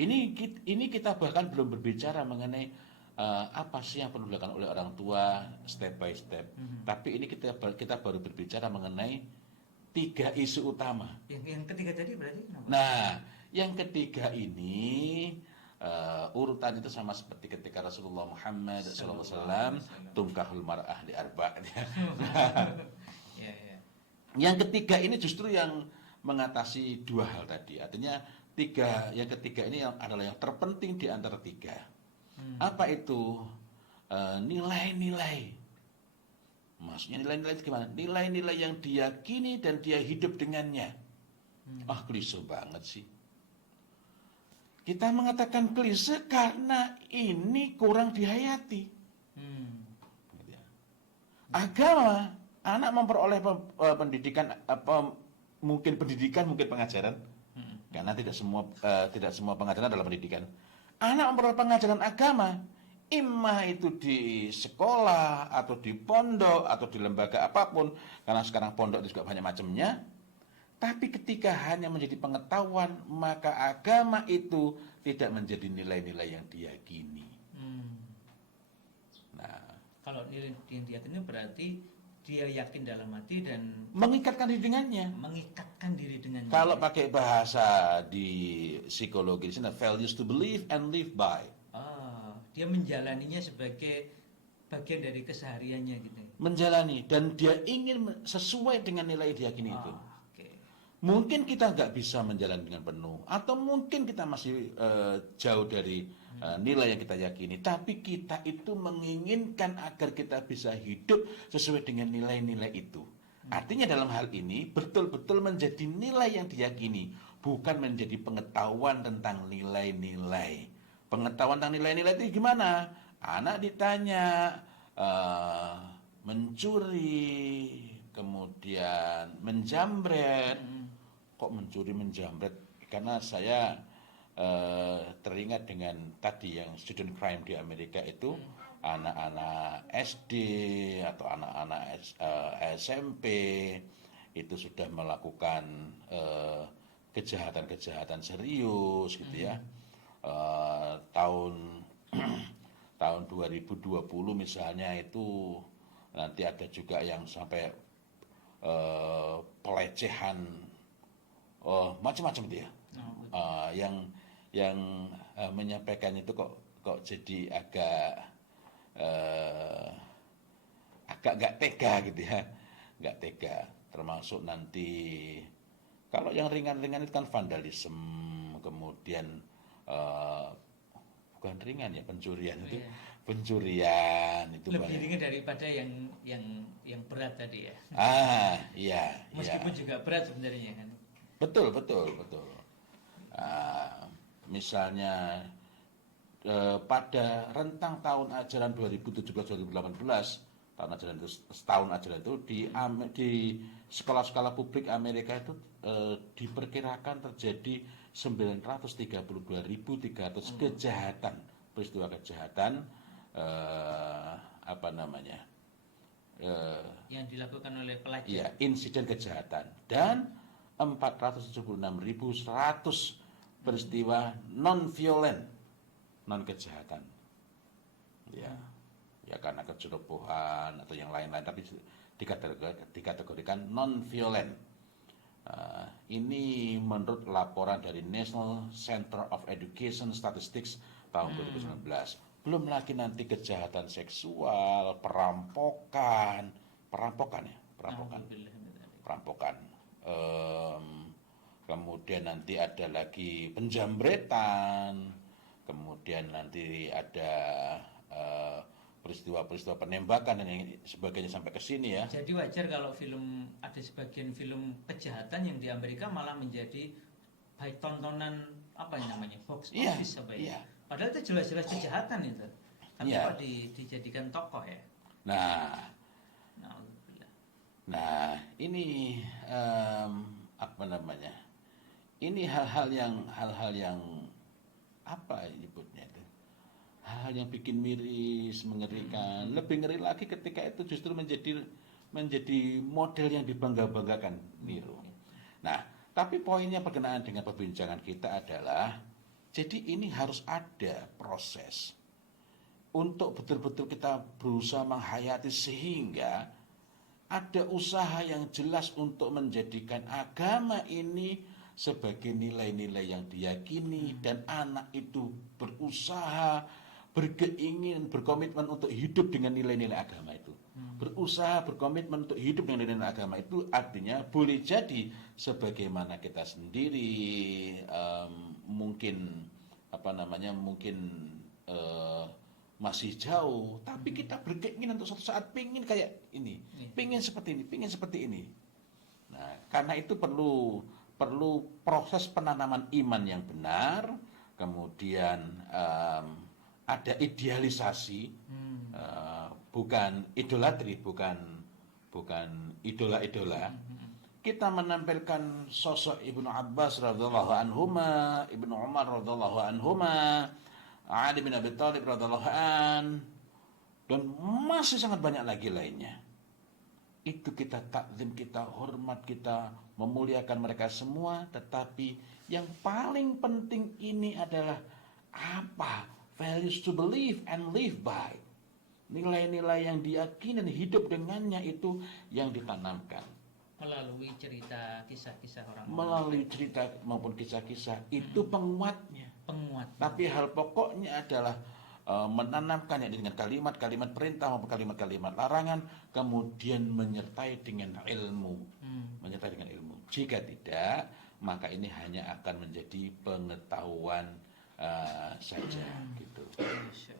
Ini kita bahkan belum berbicara mengenai apa sih yang perlu dilakukan oleh orang tua step by step. Tapi ini kita baru berbicara mengenai 3 isu utama. Yang ketiga tadi berarti kenapa? Nah, yang ketiga ini urutan itu sama seperti ketika Rasulullah Muhammad SAW tungkahul mar'ah di arba'. Ya, ya. Yang ketiga ini justru yang mengatasi 2 hal tadi. Artinya yang ketiga ini adalah yang terpenting di antara 3. Apa itu? Nilai-nilai. Maksudnya nilai-nilai itu gimana? Nilai-nilai yang diyakini dan dia hidup dengannya. Klise banget sih. Kita mengatakan klise karena ini kurang dihayati. Gitu ya. Agama, anak memperoleh pendidikan mungkin pengajaran, karena tidak semua pengajaran adalah pendidikan. Anak memperoleh pengajaran agama, imma itu di sekolah atau di pondok atau di lembaga apapun, karena sekarang pondok itu juga banyak macamnya. Tapi ketika hanya menjadi pengetahuan, maka agama itu tidak menjadi nilai-nilai yang diyakini. Nah, Kalau nilai yang diyakini berarti dia yakin dalam hati dan mengikatkan diri dengannya. mengikatkan diri dengannya. Kalau pakai bahasa di psikologi di sini, values to believe and live by. Dia menjalaninya sebagai bagian dari kesehariannya gitu. Menjalani dan dia ingin sesuai dengan nilai diyakini itu. Oke. Mungkin kita nggak bisa menjalani dengan penuh, atau mungkin kita masih jauh dari nilai yang kita yakini. Tapi kita itu menginginkan agar kita bisa hidup sesuai dengan nilai-nilai itu. Artinya dalam hal ini betul-betul menjadi nilai yang diyakini, bukan menjadi pengetahuan tentang nilai-nilai. Pengetahuan tentang nilai-nilai itu gimana? Anak ditanya mencuri, kemudian menjambret. Kok mencuri menjambret? Karena saya teringat dengan tadi yang student crime di Amerika itu, anak-anak SD atau anak-anak SMP itu sudah melakukan kejahatan-kejahatan serius gitu ya. Tahun tahun 2020 misalnya itu nanti ada juga yang sampai pelecehan macam-macam itu ya. Yang menyampaikan itu kok jadi agak nggak tega gitu ya, nggak tega. Termasuk nanti kalau yang ringan-ringan itu kan vandalisme, kemudian bukan ringan ya, pencurian itu, pencurian itu lebih banyak. ringan daripada yang berat tadi ya. Iya. Meskipun juga berat sebenarnya kan. Betul. Misalnya pada rentang tahun ajaran 2017-2018, tahun ajaran itu, setahun ajaran itu di sekolah-sekolah publik Amerika itu diperkirakan terjadi 932.300 kejahatan, peristiwa kejahatan Yang dilakukan oleh pelajar. ya, insiden kejahatan, dan 476.100 peristiwa non-violent, non-kejahatan. Ya karena kecerobohan atau yang lain-lain, tapi dikategorikan non-violent. Ini menurut laporan dari National Center of Education Statistics tahun 2019. Belum lagi nanti kejahatan seksual, perampokan. Kemudian nanti ada lagi penjambretan, kemudian nanti ada peristiwa-peristiwa penembakan dan sebagainya sampai ke sini ya. Jadi wajar kalau ada sebagian film kejahatan yang di Amerika malah menjadi baik tontonan box office Iya. Padahal itu jelas-jelas kejahatan itu. Tapi kok dijadikan tokoh ya. Nah, ini ini hal-hal yang apa nyebutnya itu? Hal yang bikin miris, mengerikan. Lebih ngeri lagi ketika itu justru menjadi model yang dibangga-banggakan niru. Nah, tapi poinnya berkenaan dengan perbincangan kita adalah Jadi ini harus ada proses untuk betul-betul kita berusaha menghayati sehingga ada usaha yang jelas untuk menjadikan agama ini sebagai nilai-nilai yang diyakini dan anak itu berusaha, berkeinginan, berkomitmen untuk hidup dengan nilai-nilai agama itu. Berusaha, berkomitmen untuk hidup dengan nilai-nilai agama itu artinya boleh jadi sebagaimana kita sendiri mungkin mungkin masih jauh, tapi kita berkeinginan untuk suatu saat pingin kayak ini, pingin seperti ini, pingin seperti ini. Nah, karena itu perlu proses penanaman iman yang benar, kemudian ada idealisasi, bukan idolatri, bukan idola-idola. Kita menampilkan sosok Ibnu Abbas radhiyallahu anhuma, Ibnu Umar radhiyallahu anhuma, Ali bin Abi Thalib radhiyallahu an, dan masih sangat banyak lagi lainnya. Itu kita takzim, kita hormat, kita memuliakan mereka semua, tetapi yang paling penting ini adalah apa? Values to believe and live by. Nilai-nilai yang diyakini dan hidup dengannya itu yang ditanamkan. Melalui cerita kisah-kisah orang. Melalui cerita maupun kisah-kisah itu penguatnya. Tapi hal pokoknya adalah menanamkannya dengan kalimat-kalimat perintah maupun kalimat-kalimat larangan, kemudian menyertai dengan ilmu. Menyertai dengan ilmu. Jika tidak, maka ini hanya akan menjadi pengetahuan saja gitu.